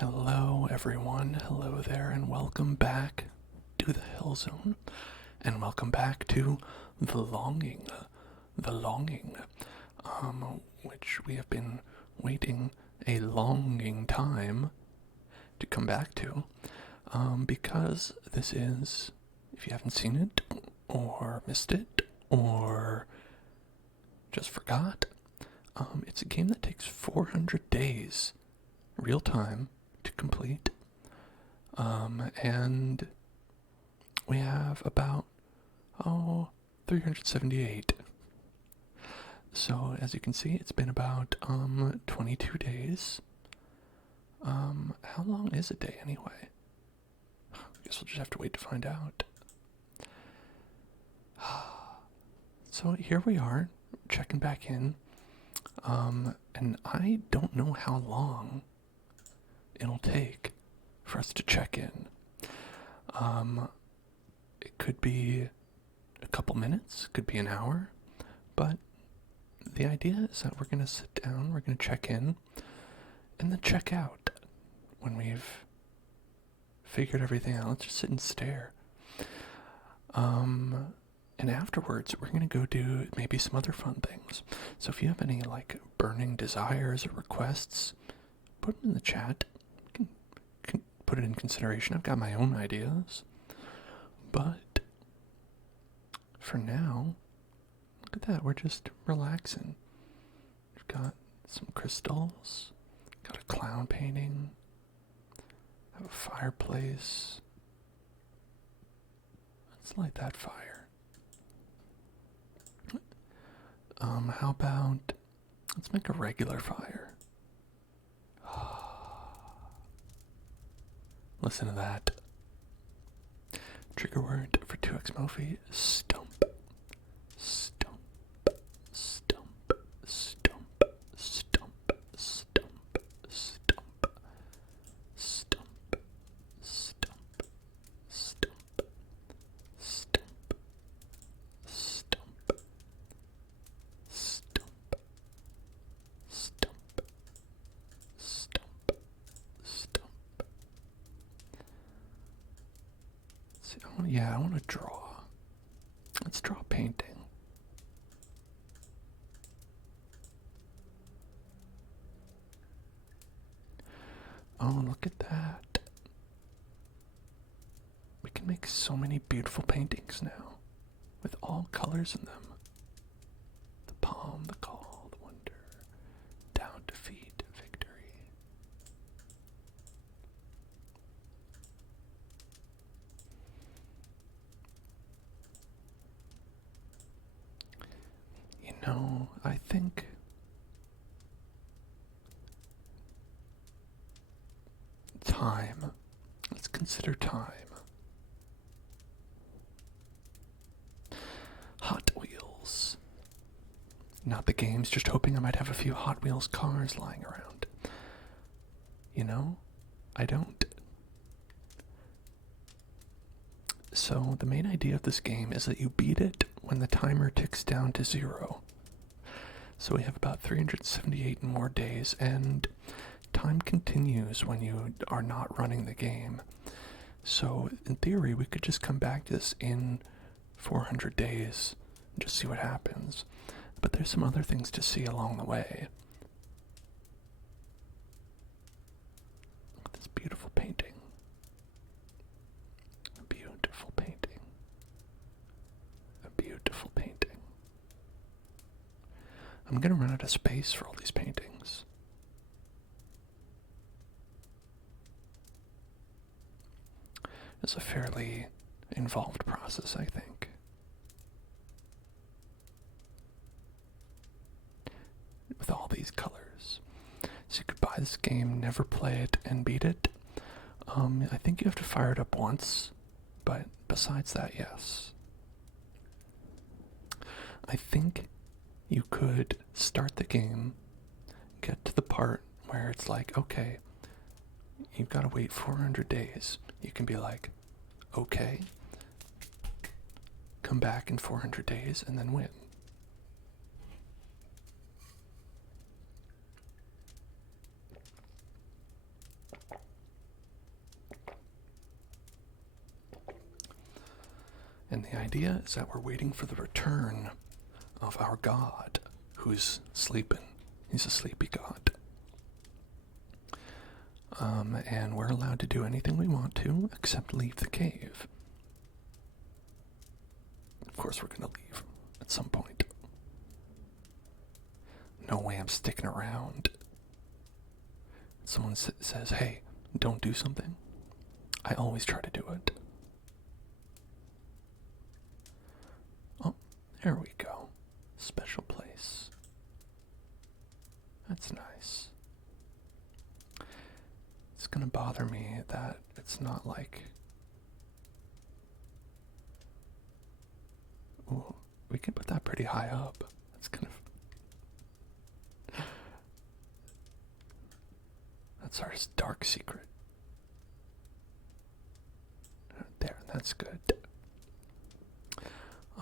Hello, everyone. Hello there, and welcome back to the Hill Zone, and welcome back to the longing, which we have been waiting a longing time to come back to, because this is, if you haven't seen it, or missed it, or just forgot, it's a game that takes 400 days, real time, to complete, and we have about 378. So as you can see, it's been about 22 days. How long is a day anyway? I guess we'll just have to wait to find out. So here we are, checking back in, and I don't know how long it'll take for us to check in. It could be a couple minutes, could be an hour, but the idea is that we're going to sit down, we're going to check in, and then check out when we've figured everything out. Let's just sit and stare. And afterwards, we're going to go do maybe some other fun things. So if you have any burning desires or requests, put them in the chat. Can put it in consideration. I've got my own ideas. But for now, look at that. We're just relaxing. We've got some crystals. Got a clown painting. Have a fireplace. Let's light that fire. How about, let's make a regular fire. Listen to that. Trigger word for 2x Mophie, stump. Stump. Stump. Stump. Stump. Stump. Stump. Stump. Stump. Stump. Stump. Stump. Stump. Stump. Stump. Stump. See, I want to draw. Let's draw a painting. Oh, look at that. We can make so many beautiful paintings now, with all colors in them. The palm, the call, the wonder, down, defeat, victory. You know, I think time. Let's consider time. Hot Wheels. Not the games, just hoping I might have a few Hot Wheels cars lying around. You know, I don't. So the main idea of this game is that you beat it when the timer ticks down to 0. So we have about 378 more days, and time continues when you are not running the game. So in theory, we could just come back to this in 400 days and just see what happens. But there's some other things to see along the way. Look at this beautiful painting. A beautiful painting. A beautiful painting. I'm gonna run out of space for all these paintings. It's a fairly involved process, I think. With all these colors. So you could buy this game, never play it, and beat it. I think you have to fire it up once, but besides that, yes. I think you could start the game, get to the part where it's like, okay, you've got to wait 400 days. You can be like, okay, come back in 400 days and then win. And the idea is that we're waiting for the return of our god, who's sleeping. He's a sleepy god. And we're allowed to do anything we want to, except leave the cave. Of course we're gonna leave at some point. No way I'm sticking around. Someone says, hey, don't do something. I always try to do it. Oh, there we go. Special place. That's nice. It's gonna bother me that it's not like... Ooh, we can put that pretty high up. That's kind of... That's our dark secret. There, that's good.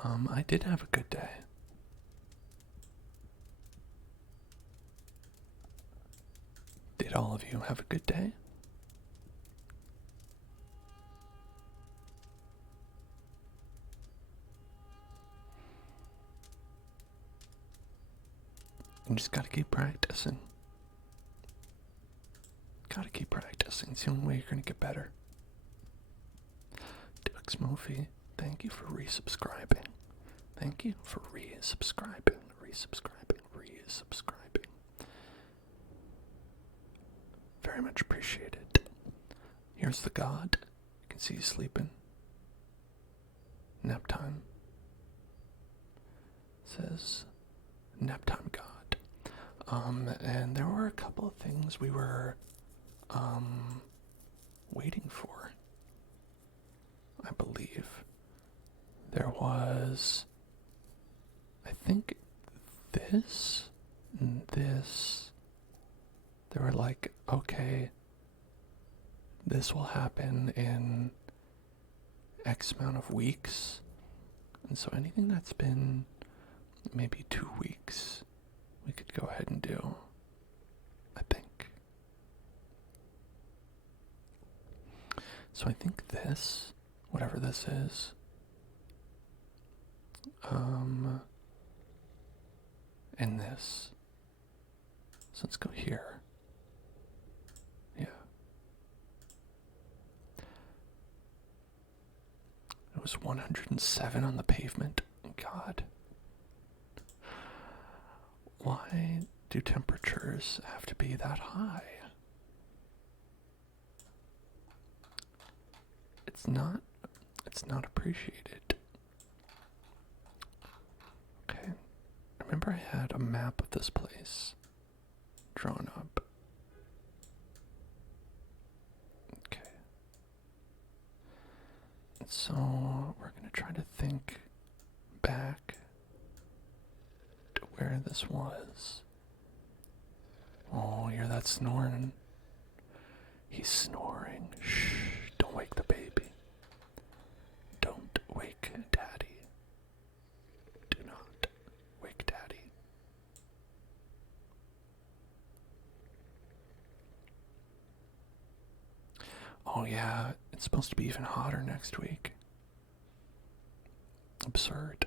I did have a good day. Did all of you have a good day? You just gotta keep practicing. Gotta keep practicing. It's the only way you're gonna get better. Dux Mofi, thank you for resubscribing. Thank you for resubscribing. Very much appreciated. Here's the god. You can see he's sleeping. Nap time. It says nap time god. And there were a couple of things we were waiting for. I believe there was, I think, this and this. They were like, okay, this will happen in X amount of weeks. And so anything that's been maybe 2 weeks, we could go ahead and do, I think. So I think this, whatever this is, and this. So let's go here. Yeah. It was 107 on the pavement. God. Why do temperatures have to be that high? It's not appreciated. Okay. I remember I had a map of this place drawn up. Okay. So we're gonna try to think back to where this was. Oh, hear that snoring? He's snoring. Shh, don't wake the baby. Don't wake daddy. Do not wake daddy. Oh yeah, it's supposed to be even hotter next week. Absurd.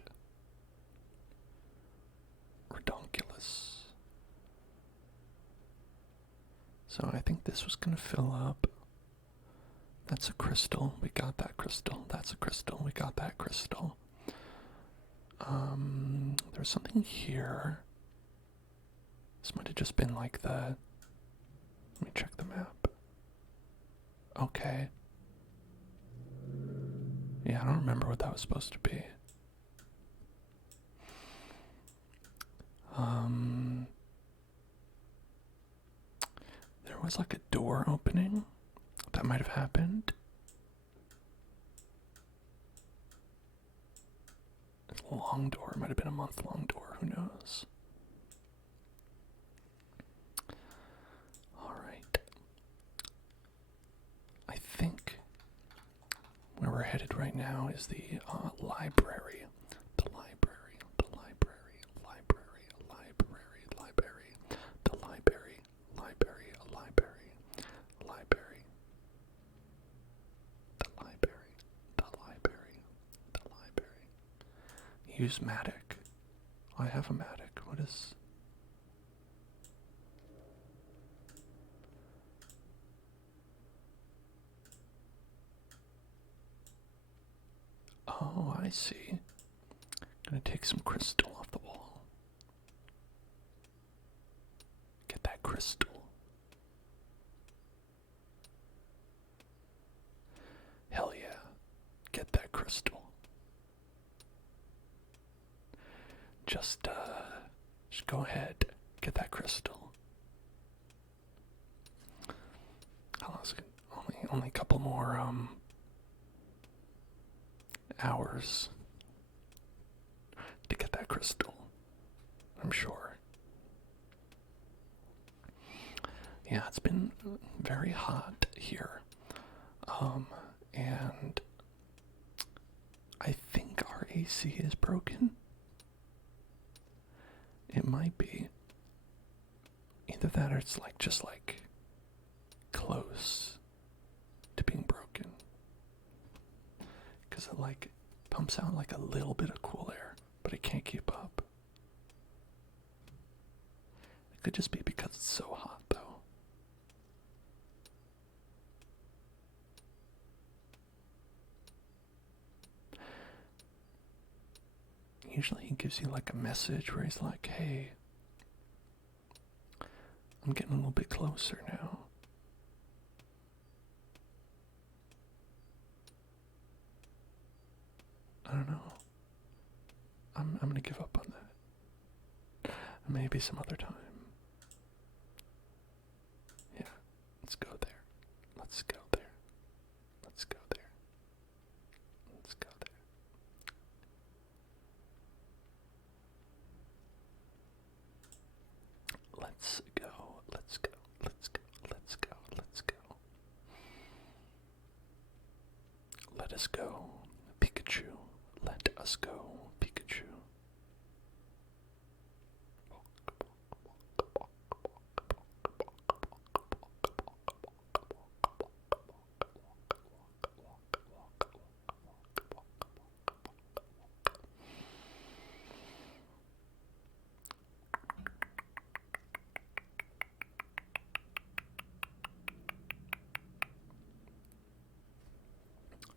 Redonkulous. So I think this was gonna fill up. That's a crystal. We got that crystal. That's a crystal. We got that crystal. There's something here. This might have just been like the... Let me check the map. Okay. Yeah, I don't remember what that was supposed to be. There was like a door opening. That might have happened. It's a long door. It might have been a month-long door. Who knows? Alright. I think where we're headed right now is the library. The library. The library. Library. Library. Library. The library. Library. Library. Library. The library. The library. The library. use Matic. I have a Matic. What is... Oh, I see. Gonna take some crystal off the wall. Get that crystal. Hell yeah. Get that crystal. Just go ahead. Get that crystal. How long is it? Only a couple more, hours to get that crystal, I'm sure. Yeah, it's been very hot here. And I think our AC is broken. It might be. Either that or it's just close to being broken. Because it pumps out a little bit of cool air, but it can't keep up. It could just be because it's so hot though. Usually he gives you a message where he's like, hey, I'm getting a little bit closer now. I don't know. I'm gonna give up on that. Maybe some other time. Yeah, let's go there. Let's go there. Let's go there. Let's go there. Let's go. Let's go. Let's go. Let's go. Let's go. Let us go, Pikachu. Let us go, Pikachu.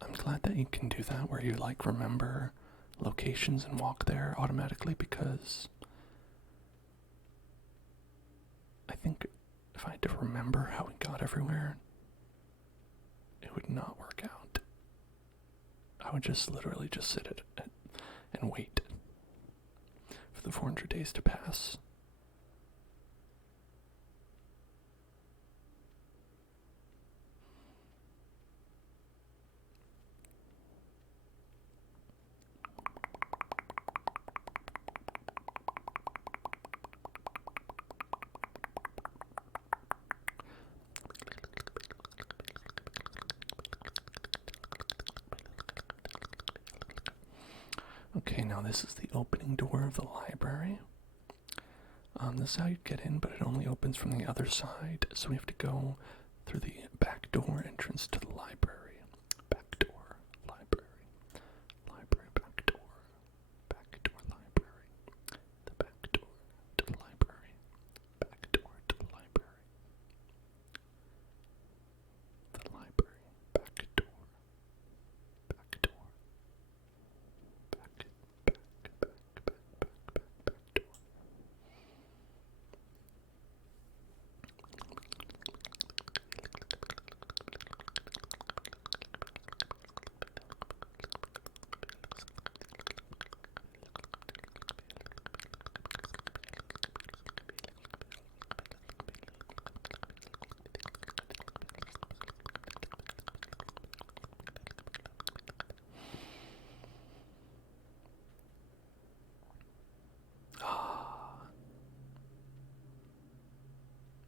I'm glad that you can do that where you remember locations and walk there automatically, because I think if I had to remember how we got everywhere, it would not work out. I would literally just sit and wait for the 400 days to pass. Okay, now this is the opening door of the library. This is how you get in, but it only opens from the other side, so we have to go through the back door entrance to the library. Back door, library, library, back door, library, the back door to the library, back door to the library, the library, back door, back door.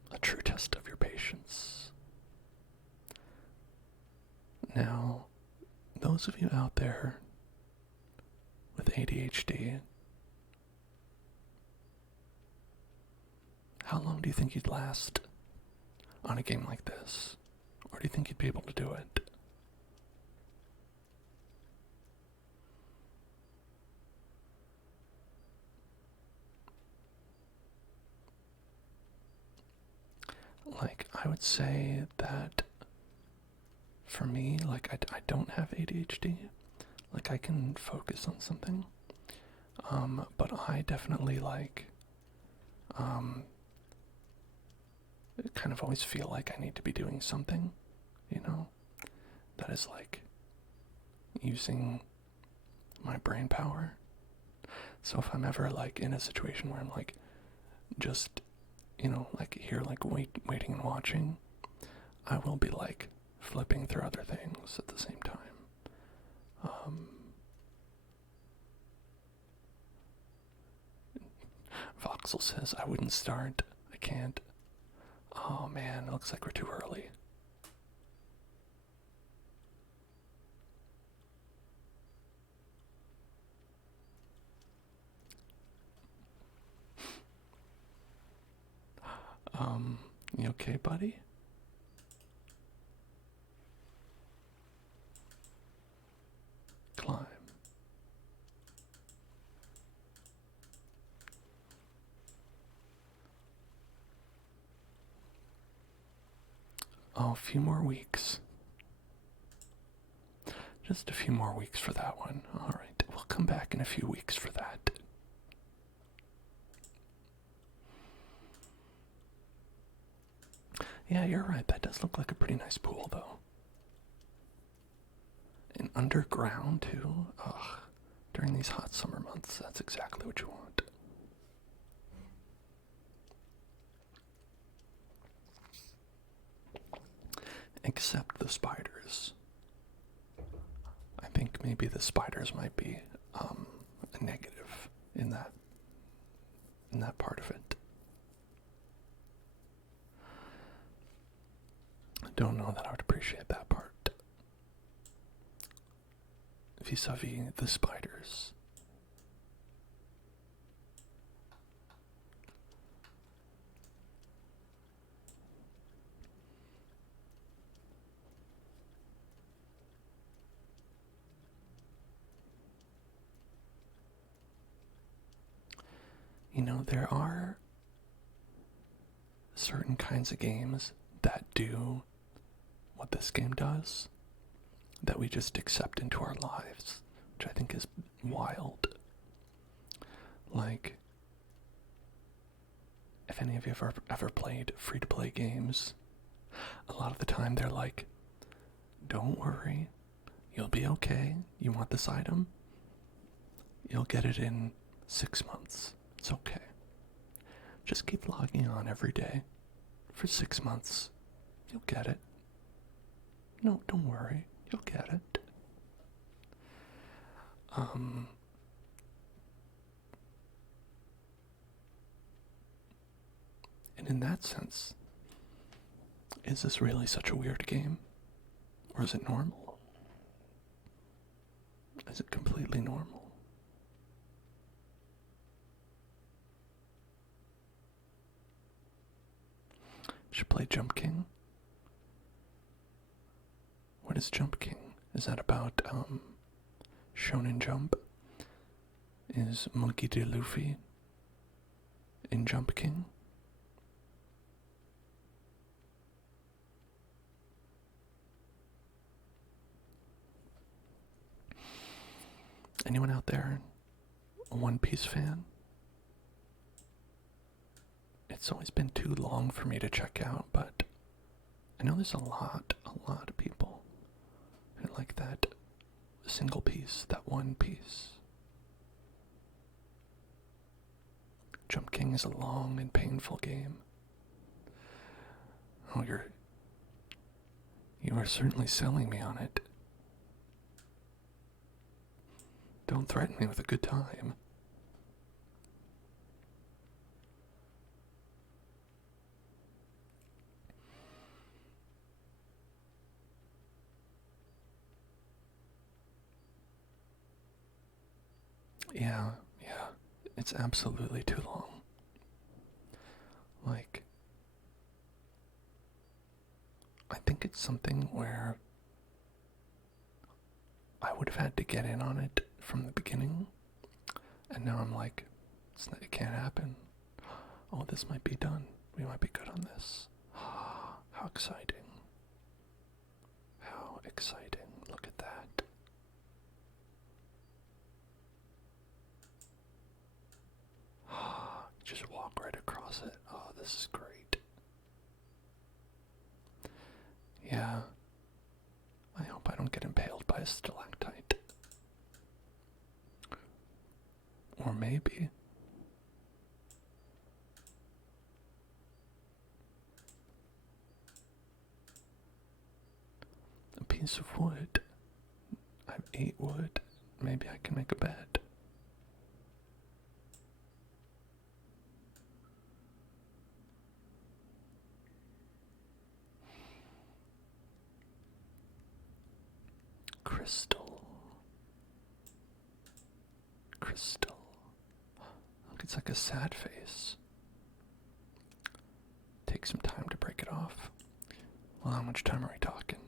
A true test of your patience. Now, those of you out there with ADHD, how long do you think you'd last on a game like this? Or do you think you'd be able to do it? I would say that for me, like, I don't have ADHD. Like, I can focus on something. But I definitely, like, kind of always feel like I need to be doing something, you know, that is, like, using my brain power. So if I'm ever, like, in a situation where I'm, like, just, like, here, like, waiting and watching, I will be, like, flipping through other things at the same time. Voxel says, I wouldn't start. I can't. Oh man, it looks like we're too early. You okay, buddy? Climb. Oh, a few more weeks. Just a few more weeks for that one. Alright, we'll come back in a few weeks for that. Yeah, you're right. That does look like a pretty nice pool, though. And underground, too. Ugh. During these hot summer months, that's exactly what you want. Except the spiders. I think maybe the spiders might be a negative in that part of it. I don't know that I would appreciate that part. Vis-a-vis the spiders. You know, there are certain kinds of games that do what this game does, that we just accept into our lives, which I think is wild. Like, if any of you have ever played free-to-play games, a lot of the time they're like, don't worry, you'll be okay. You want this item? You'll get it in 6 months. It's okay. Just keep logging on every day. For 6 months, you'll get it. No, don't worry. You'll get it. And in that sense, is this really such a weird game? Or is it normal? Is it completely normal? Should play Jump King? What is Jump King? Is that about Shonen Jump? Is Monkey D. Luffy in Jump King? Anyone out there a One Piece fan? It's always been too long for me to check out, but I know there's a lot of people who like that single piece, that one piece. Jump King is a long and painful game. Oh, you are certainly selling me on it. Don't threaten me with a good time. Yeah, it's absolutely too long. Like, I think it's something where I would have had to get in on it from the beginning, and now I'm like, it can't happen. Oh, this might be done. We might be good on this. How stalactite. Or maybe a piece of wood. I have 8 wood. Maybe I can make a bed. Crystal. Crystal. Look, it's like a sad face. Take some time to break it off. Well, how much time are we talking?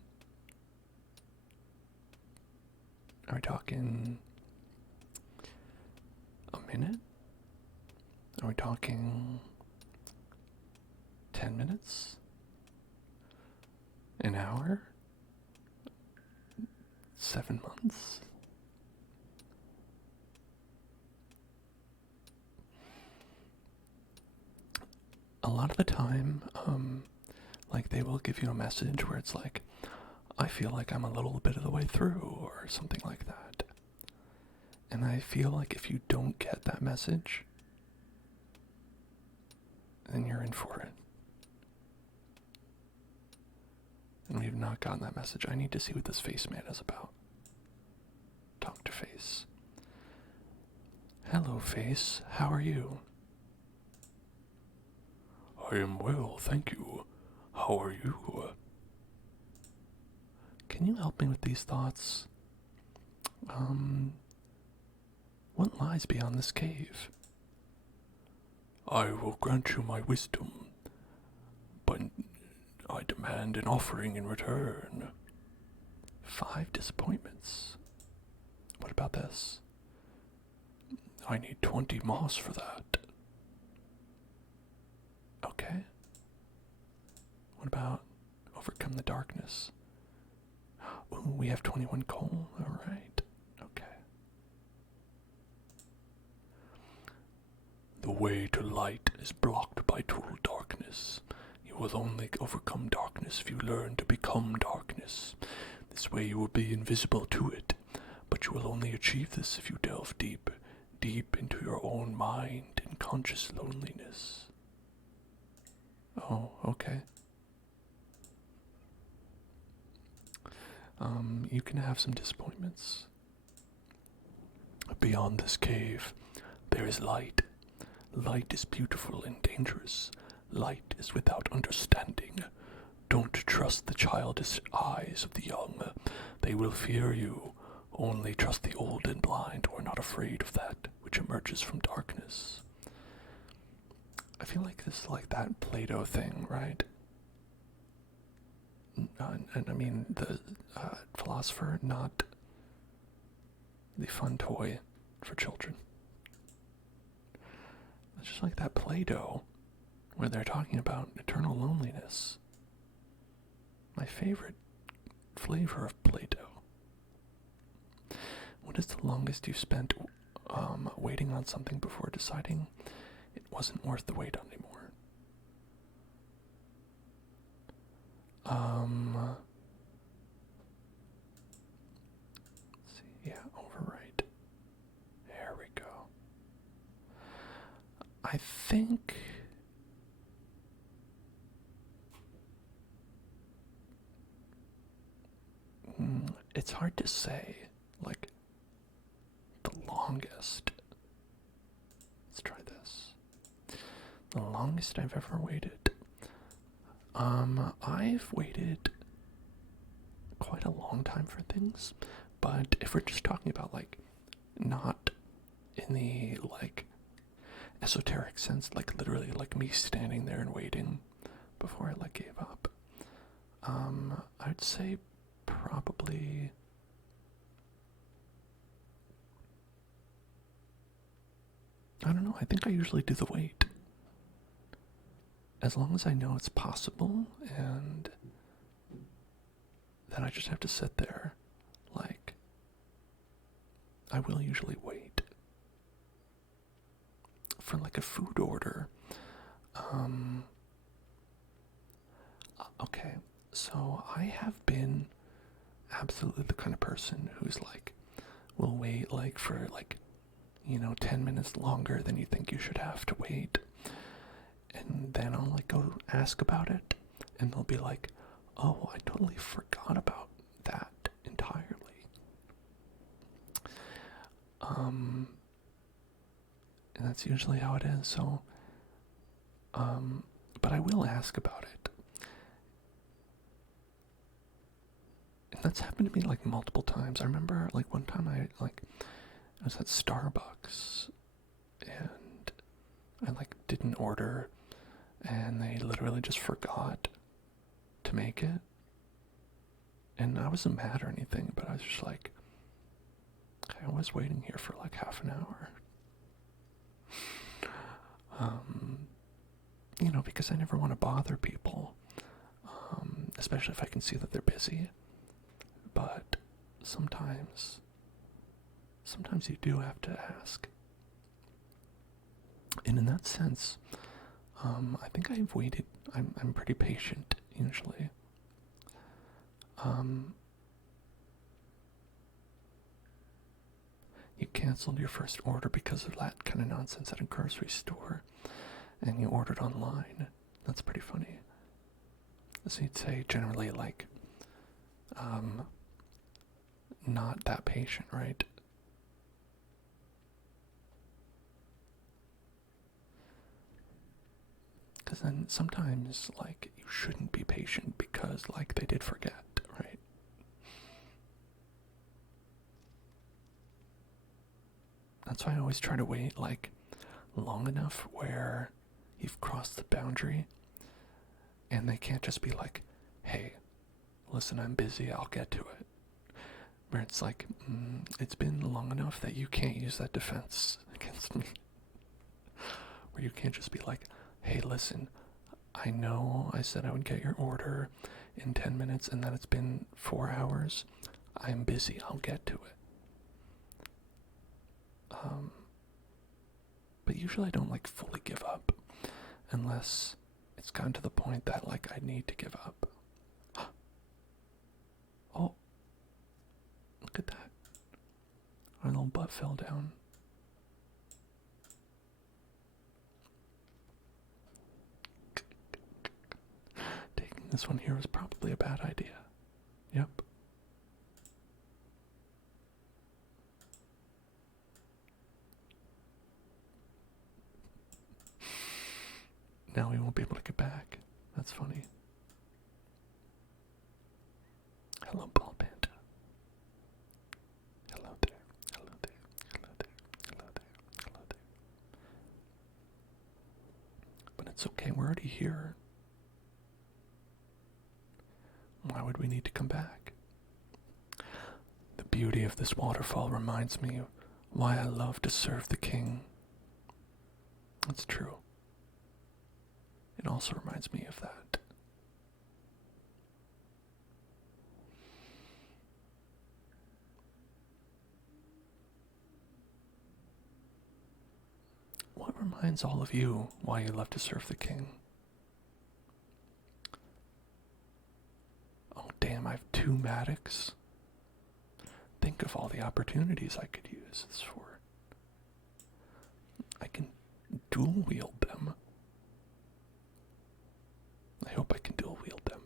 Are we talking a minute? Are we talking 10 minutes? An hour? 7 months? A lot of the time, like they will give you a message where it's like, I feel like I'm a little bit of the way through, or something like that. And I feel like if you don't get that message, then you're in for it. And we've not gotten that message. I need to see what this face man is about. Talk to face. Hello, face. How are you? I am well, thank you. How are you? Can you help me with these thoughts? What lies beyond this cave? I will grant you my wisdom, but I demand an offering in return. 5 disappointments. What about this? I need 20 moss for that. Okay. What about overcome the darkness? Ooh, we have 21 coal. Alright. Okay. The way to light is blocked by total darkness. You will only overcome darkness if you learn to become darkness. This way you will be invisible to it, but you will only achieve this if you delve deep, deep into your own mind and conscious loneliness. Oh, okay. You can have some disappointments. Beyond this cave, there is light. Light is beautiful and dangerous. Light is without understanding. Don't trust the childish eyes of the young. They will fear you. Only trust the old and blind who are not afraid of that which emerges from darkness. I feel like this is like that Play-Doh thing, right? And I mean the philosopher, not the fun toy for children. It's just like that Play-Doh where they're talking about eternal loneliness. My favorite flavor of Play-Doh. What is the longest you've spent waiting on something before deciding it wasn't worth the wait anymore? Let's see, yeah, overwrite. There we go. I think it's hard to say, like, the longest. Let's try this. The longest I've ever waited. I've waited quite a long time for things, but if we're just talking about, like, not in the, like, esoteric sense, like, literally, like, me standing there and waiting before I, like, gave up, I'd say probably I don't know, I think I usually do the wait. As long as I know it's possible and that I just have to sit there, like, I will usually wait. For like a food order, okay, so I have been absolutely the kind of person who's like, will wait like for like, 10 minutes longer than you think you should have to wait. And then I'll like go ask about it, and they'll be like, oh, I totally forgot about that entirely. And that's usually how it is. So, but I will ask about it. And that's happened to me like multiple times. I remember like one time I was at Starbucks and I like didn't order, and they literally just forgot to make it. And I wasn't mad or anything, but I was just like, I was waiting here for like half an hour. Because I never want to bother people, especially if I can see that they're busy. But sometimes you do have to ask. And in that sense, I think I've waited. I'm pretty patient usually. You canceled your first order because of that kind of nonsense at a grocery store, and you ordered online. That's pretty funny. So you'd say generally like, not that patient, right? Because then sometimes like you shouldn't be patient because like they did forget, right? That's why I always try to wait like long enough where you've crossed the boundary and they can't just be like, hey, listen, I'm busy, I'll get to it. Where it's like, it's been long enough that you can't use that defense against me. Where you can't just be like, hey, listen, I know I said I would get your order in 10 minutes and that it's been 4 hours. I'm busy, I'll get to it. But usually I don't like fully give up unless it's gotten to the point that like I need to give up. Oh, look at that. Our little butt fell down. Taking this one here was probably a bad idea. Yep. Now we won't be able to get back. That's funny. Hello, ball panda. Hello there. Hello there. Hello there. Hello there. Hello there. But it's okay. We're already here. Why would we need to come back? The beauty of this waterfall reminds me why I love to serve the king. That's true. It also reminds me of that. What reminds all of you why you love to serve the king? Oh damn, I have 2 Maddox. Think of all the opportunities I could use this for. I can dual wield them. I hope I can dual wield them.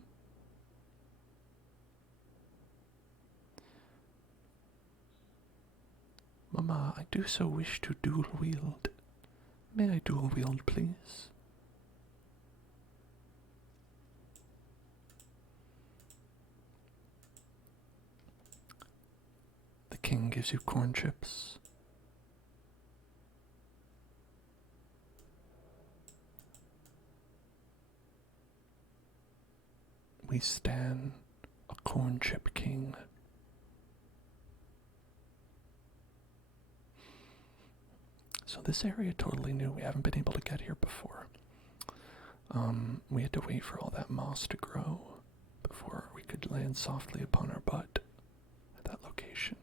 Mama, I do so wish to dual wield. May I dual wield, please? The king gives you corn chips. We stand a corn chip king. So this area totally new. We haven't been able to get here before. We had to wait for all that moss to grow before we could land softly upon our butt at that location.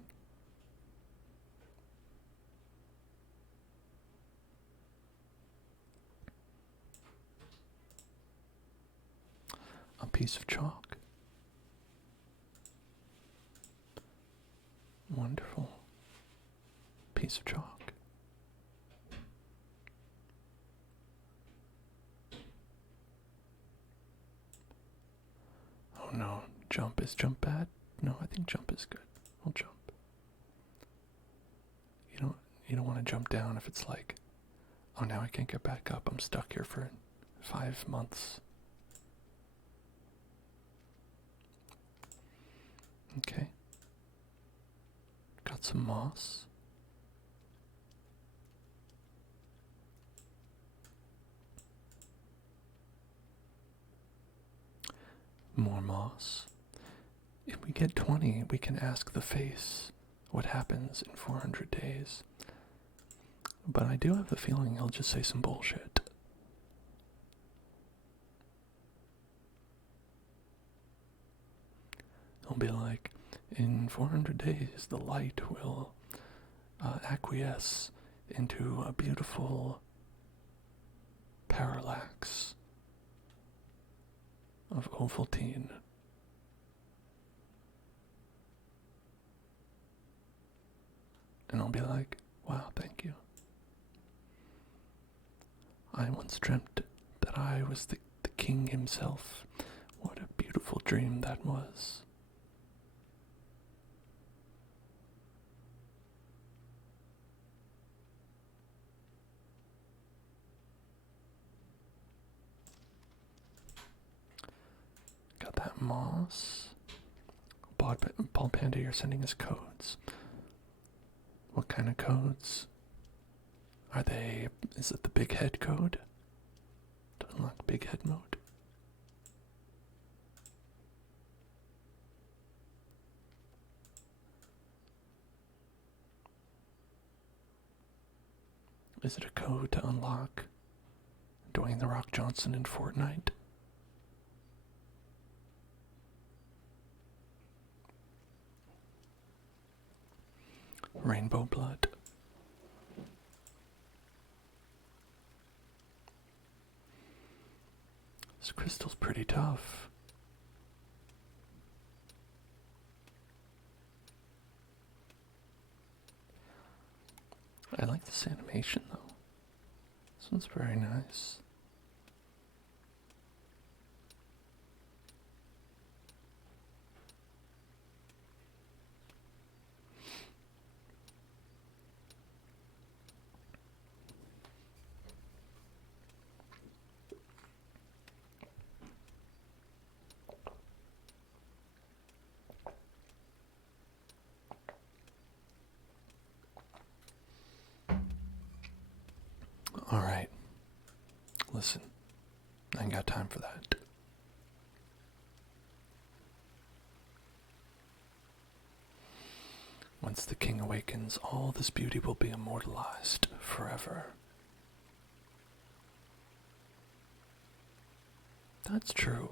A piece of chalk. wonderful piece of chalk. Oh no, jump. Is jump bad? No, I think jump is good. We'll jump. You don't want to jump down if it's like, oh, now I can't get back up. I'm stuck here for 5 months. Okay. Got some moss. More moss. If we get 20, we can ask the face what happens in 400 days. But I do have a feeling he'll just say some bullshit. He'll be like, in 400 days, the light will acquiesce into a beautiful parallax of Ovaltine. And I'll be like, wow, thank you. I once dreamt that I was the king himself. What a beautiful dream that was. Got that moss. Bald Panda, you're sending us codes. What kind of codes? Are they, is it the big head code? To unlock big head mode? Is it a code to unlock Dwayne The Rock Johnson in Fortnite? Rainbow blood. This crystal's pretty tough. I like this animation though. This one's very nice. Alright. Listen, I ain't got time for that. Once the king awakens, all this beauty will be immortalized forever. That's true.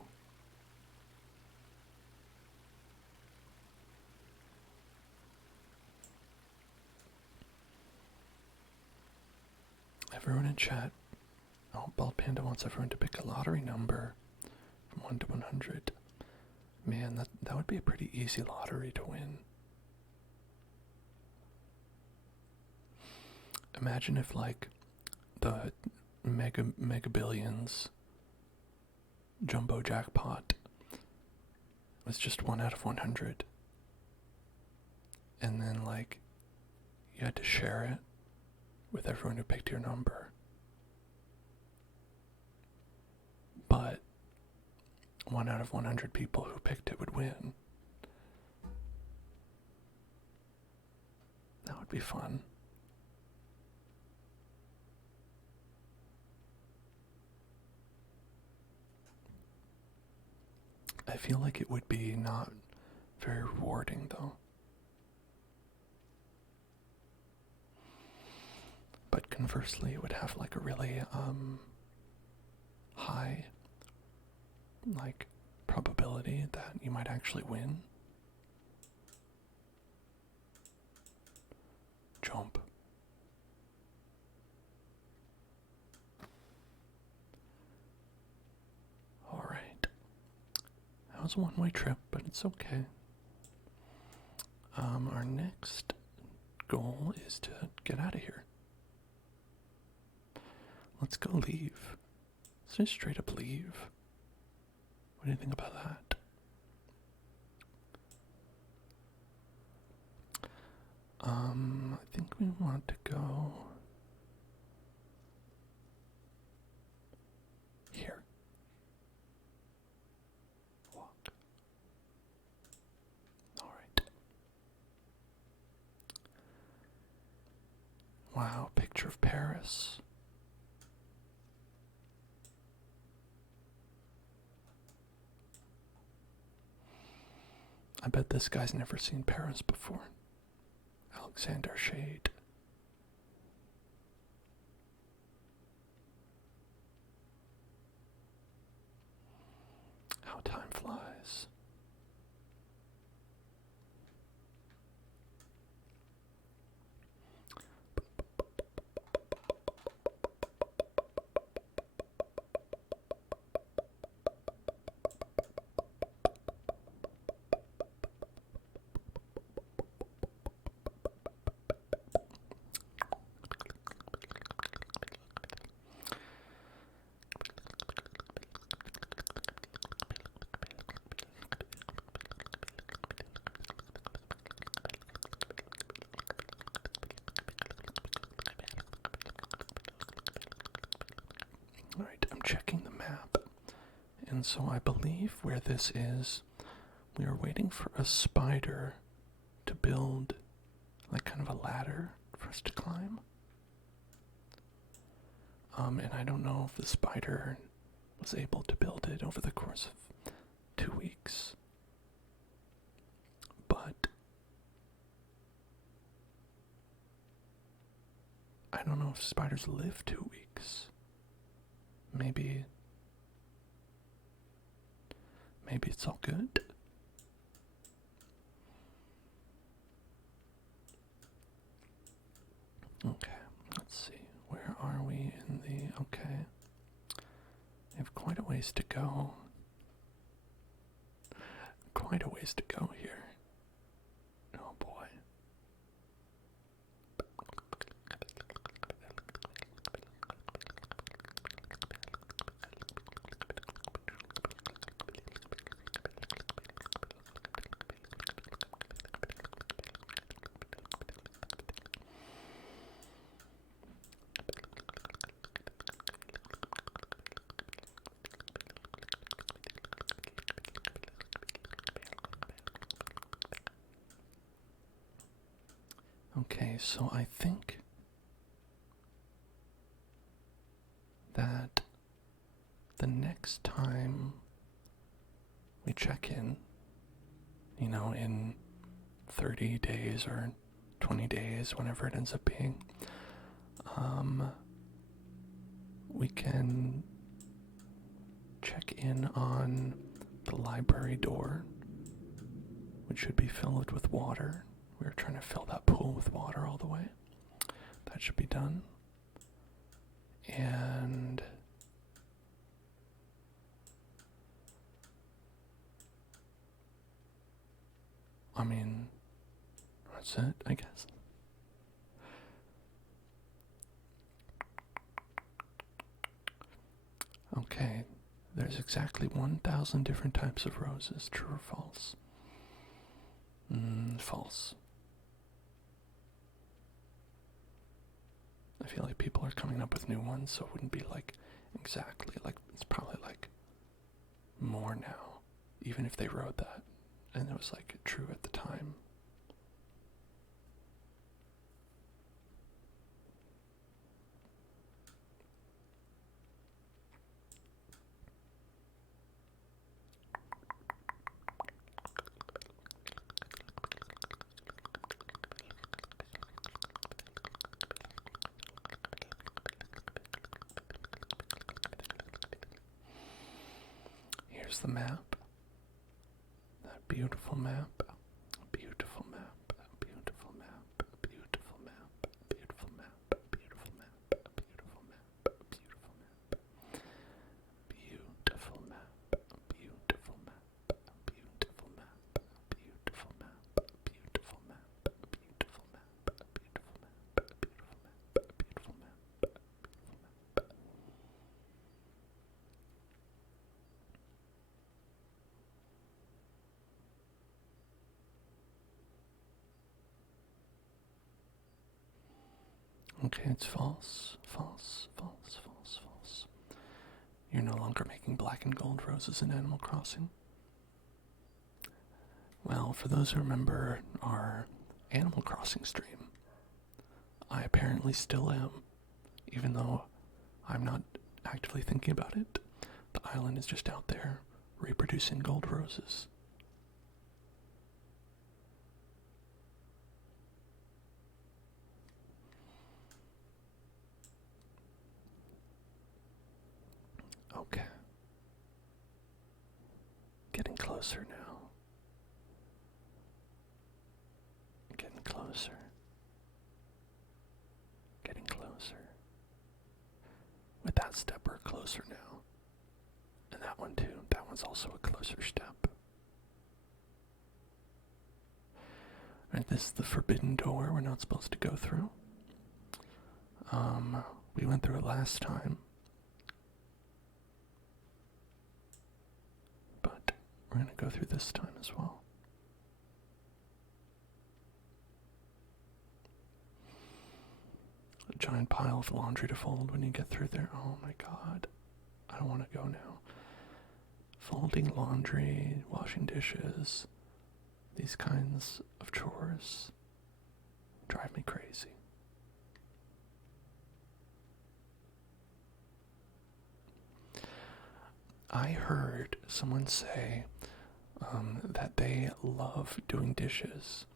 Everyone in chat. Oh, Bald Panda wants everyone to pick a lottery number from 1 to 100. Man, that would be a pretty easy lottery to win. Imagine if, like, the mega billions jumbo jackpot was just 1 out of 100. And then, like, you had to share it with everyone who picked your number. But 1 out of 100 people who picked it would win. That would be fun. I feel like it would be not very rewarding though. But conversely, it would have like a really high like probability that you might actually win. Jump. Alright. That was a one-way trip, but it's okay. Our next goal is to get out of here. Let's go leave. Let's just straight up leave. What do you think about that? I think we want to go here. Walk. All right. Wow, picture of Paris. I bet this guy's never seen Paris before. Alexander Shade. How time flies. Alright, I'm checking the map. And so I believe where this is, we are waiting for a spider to build like kind of a ladder for us to climb. And I don't know if the spider was able to build it over the course of 2 weeks. But I don't know if spiders live 2 weeks. Maybe it's all good. Okay, let's see. Where are we in the... Okay. We have quite a ways to go. Quite a ways to go here. Oh boy. Okay, so I think that the next time we check in, in 30 days or 20 days, whenever it ends up being, we can check in on the library door, which should be filled with water. We're trying to fill that pool with water all the way. That should be done. And I mean, that's it, I guess. Okay, there's exactly 1,000 different types of roses, true or false? False. I feel like people are coming up with new ones, so it wouldn't be like exactly, like it's probably like more now, even if they wrote that and it was like true at the time. Here's the map. That beautiful map. Beautiful map. Beautiful map. Beautiful map. Beautiful map. Beautiful map. Beautiful map. Beautiful map. Beautiful map. Beautiful map. Beautiful map. Beautiful map. Beautiful map. Okay, it's false. False, false, false, false. You're no longer making black and gold roses in Animal Crossing. Well, for those who remember our Animal Crossing stream, I apparently still am, even though I'm not actively thinking about it. The island is just out there reproducing gold roses. Okay. Getting closer now. Getting closer. Getting closer. With that step, we're closer now. And that one too. That one's also a closer step. Alright, this is the forbidden door we're not supposed to go through. We went through it last time. But we're gonna go through this time as well. A giant pile of laundry to fold when you get through there. Oh my god. I don't want to go now. Folding laundry, washing dishes, these kinds of chores drive me crazy. I heard someone say that they love doing dishes.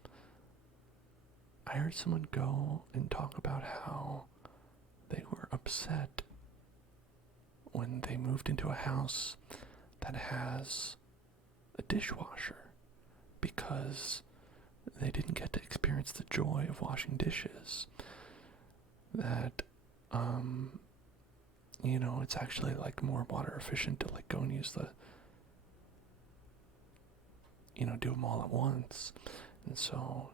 I heard someone go and talk about how they were upset when they moved into a house that has a dishwasher because they didn't get to experience the joy of washing dishes. That, it's actually like more water efficient to like go and use the, do them all at once. And so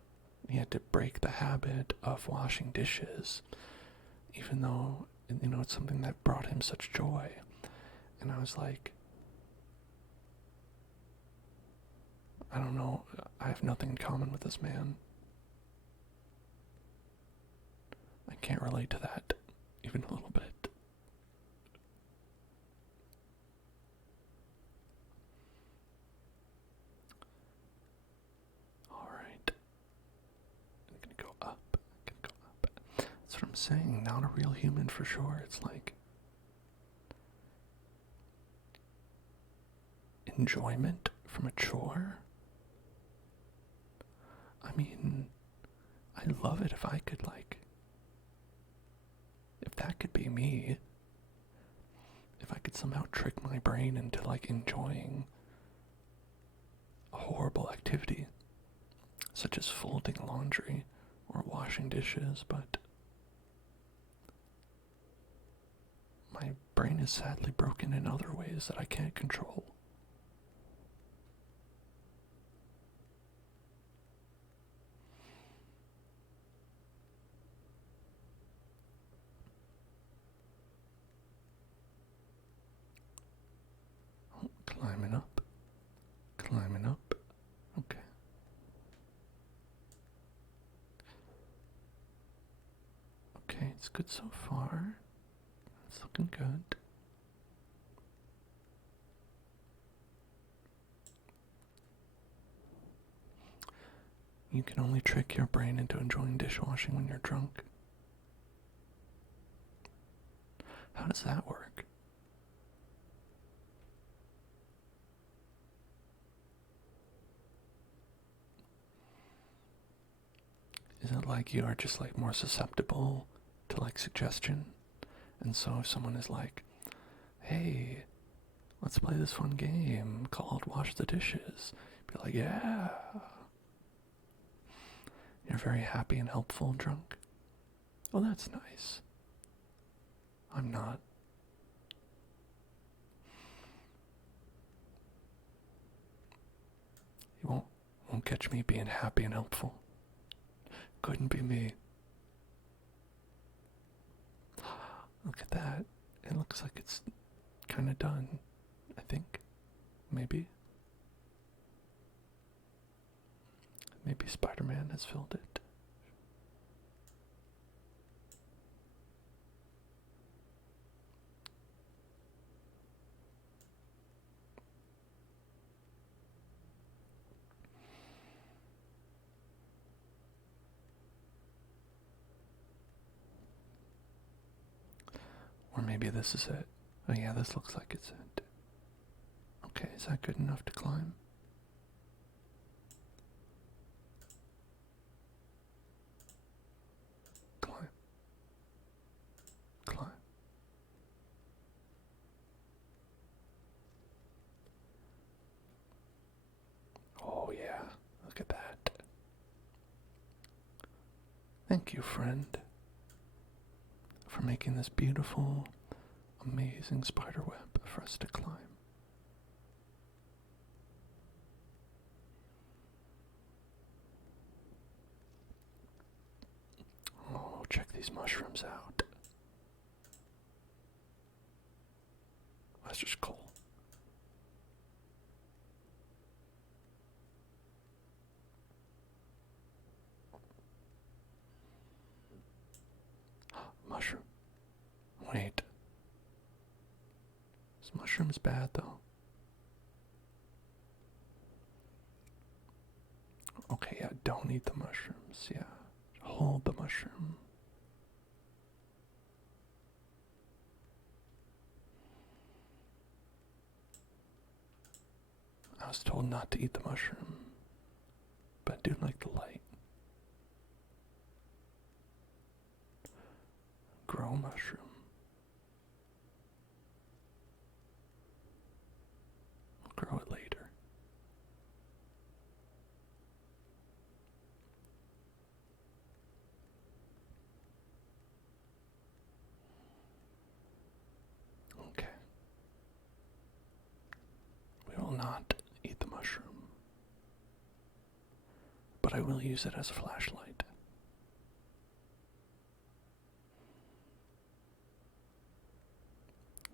he had to break the habit of washing dishes, even though, it's something that brought him such joy. And I was like, I don't know, I have nothing in common with this man. I can't relate to that, even a little bit. Alright. I'm gonna go up. That's what I'm saying, not a real human for sure. It's like enjoyment from a chore. I mean, I'd love it if I could if that could be me. If I could somehow trick my brain into enjoying a horrible activity, such as folding laundry or washing dishes, but my brain is sadly broken in other ways that I can't control. Climbing up. Okay. Okay, it's good so far. It's looking good. You can only trick your brain into enjoying dishwashing when you're drunk. How does that work? Is it like you are just more susceptible to suggestion? And so if someone is like, hey, let's play this fun game called Wash the Dishes, be like, yeah. You're very happy and helpful and drunk. Oh, that's nice. I'm not. You won't catch me being happy and helpful. Couldn't be me. Look at that. It looks like it's kind of done, I think. Maybe. Maybe Spider-Man has filled it. Or maybe this is it. Oh yeah, this looks like it's it. Okay, is that good enough to climb? Climb. Climb. Oh yeah, look at that. Thank you, friend, for making this beautiful, amazing spider web for us to climb. Oh, check these mushrooms out. That's just cool. Mushroom. Wait. This mushroom's bad though. Okay, yeah, don't eat the mushrooms. Yeah. Hold the mushroom. I was told not to eat the mushroom, but I do like the light. Grow mushroom. I'll grow it later. Okay. We will not eat the mushroom, but I will use it as a flashlight.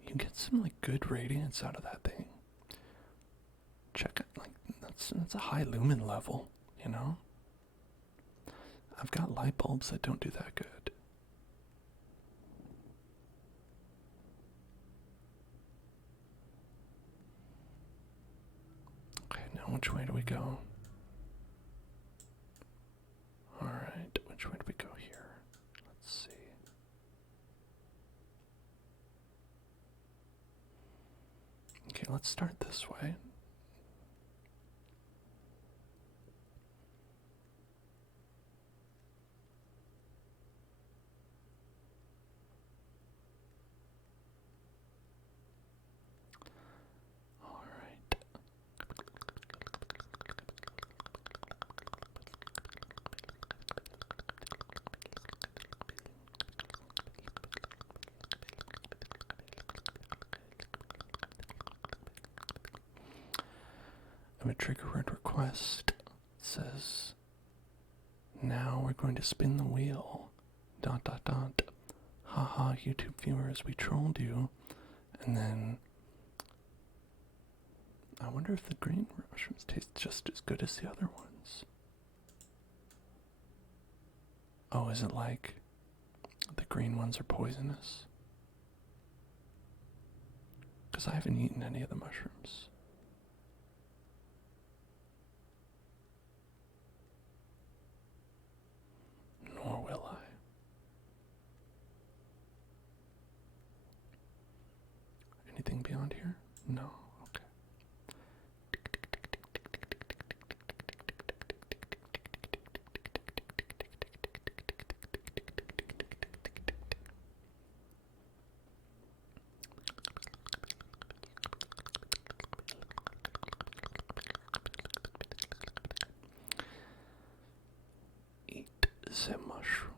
You can get some like good radiance out of that thing. Check it, like that's a high lumen level, you know? I've got light bulbs that don't do that good. Okay, now which way do we go? Alright, which way do we go here? Let's see. Okay, let's start this way. Alright. I have a trigger word request. It says, now we're going to spin the wheel. ... Haha, YouTube viewers, we trolled you. And then, I wonder if the green mushrooms taste just as good as the other ones. Oh, is it like the green ones are poisonous? Because I haven't eaten any of the mushrooms. Nor will I. Anything beyond here? No. Okay. Eat the mushroom.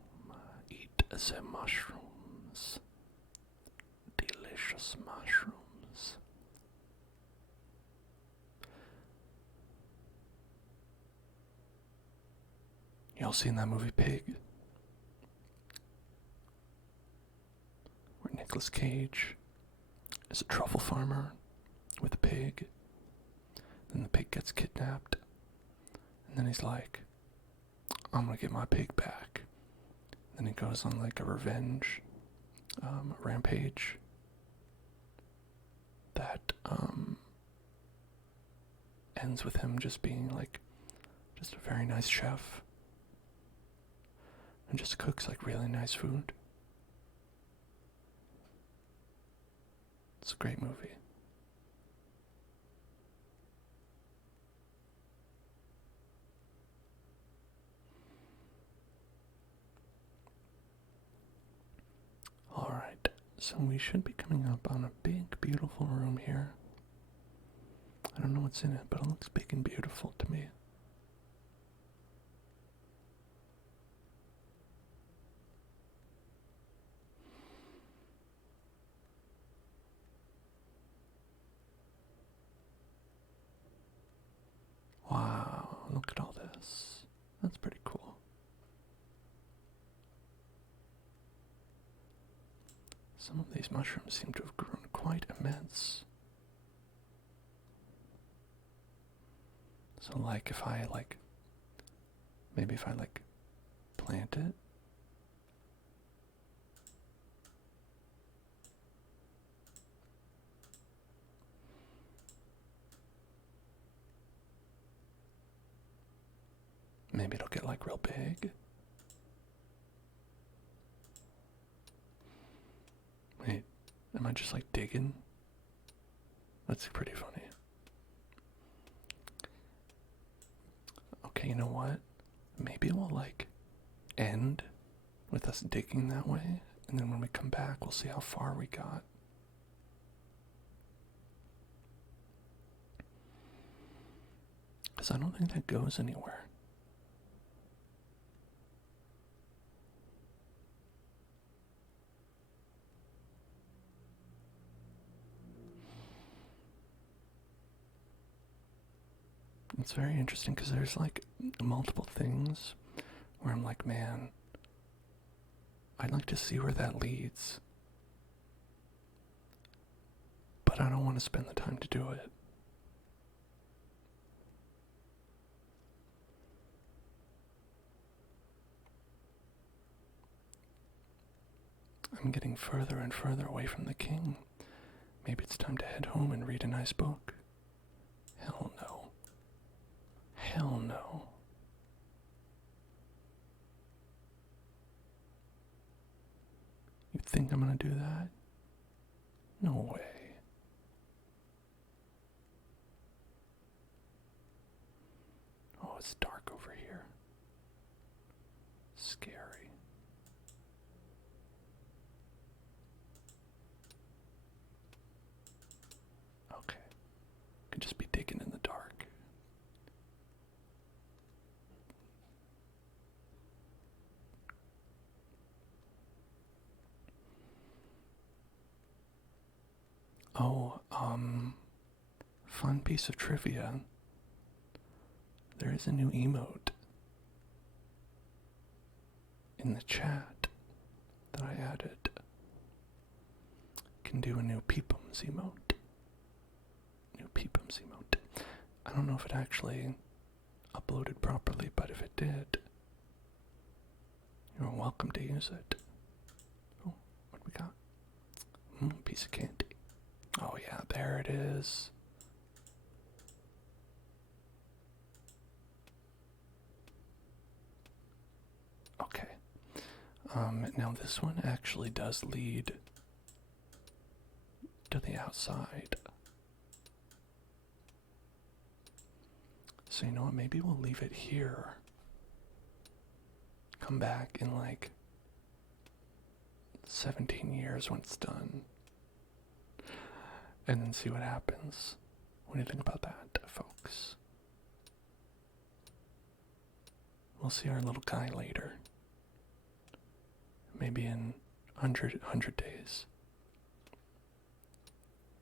Eat the mushrooms. Delicious mushrooms. Y'all seen that movie Pig? Where Nicolas Cage is a truffle farmer with a pig. Then the pig gets kidnapped. And then he's like, I'm gonna get my pig back. Then he goes on like a revenge rampage that ends with him just being like just a very nice chef and just cooks like really nice food. It's a great movie. Alright, so we should be coming up on a big, beautiful room here. I don't know what's in it, but it looks big and beautiful to me. Wow, look at all this. That's pretty cool. Some of these mushrooms seem to have grown quite immense. So like if I maybe if I plant it. Maybe it'll get real big. Wait, am I just digging? That's pretty funny. Okay, you know what? Maybe we'll end with us digging that way, and then when we come back, we'll see how far we got. Because I don't think that goes anywhere. It's very interesting because there's multiple things where I'm like, man, I'd like to see where that leads, but I don't want to spend the time to do it. I'm getting further and further away from the king. Maybe it's time to head home and read a nice book. Hell no. Hell no. You think I'm gonna do that? No way. Oh, it's dark over here. Scary. Okay. Could just be digging in the dark. Oh, fun piece of trivia. There is a new emote in the chat that I added. Can do a new peepums emote. New peepums emote. I don't know if it actually uploaded properly, but if it did, you're welcome to use it. Oh, what do we got? Piece of candy. Oh yeah, there it is. Okay. Now this one actually does lead to the outside. So you know what, maybe we'll leave it here. Come back in 17 years when it's done. And then see what happens. What do you think about that, folks? We'll see our little guy later. Maybe in 100 days.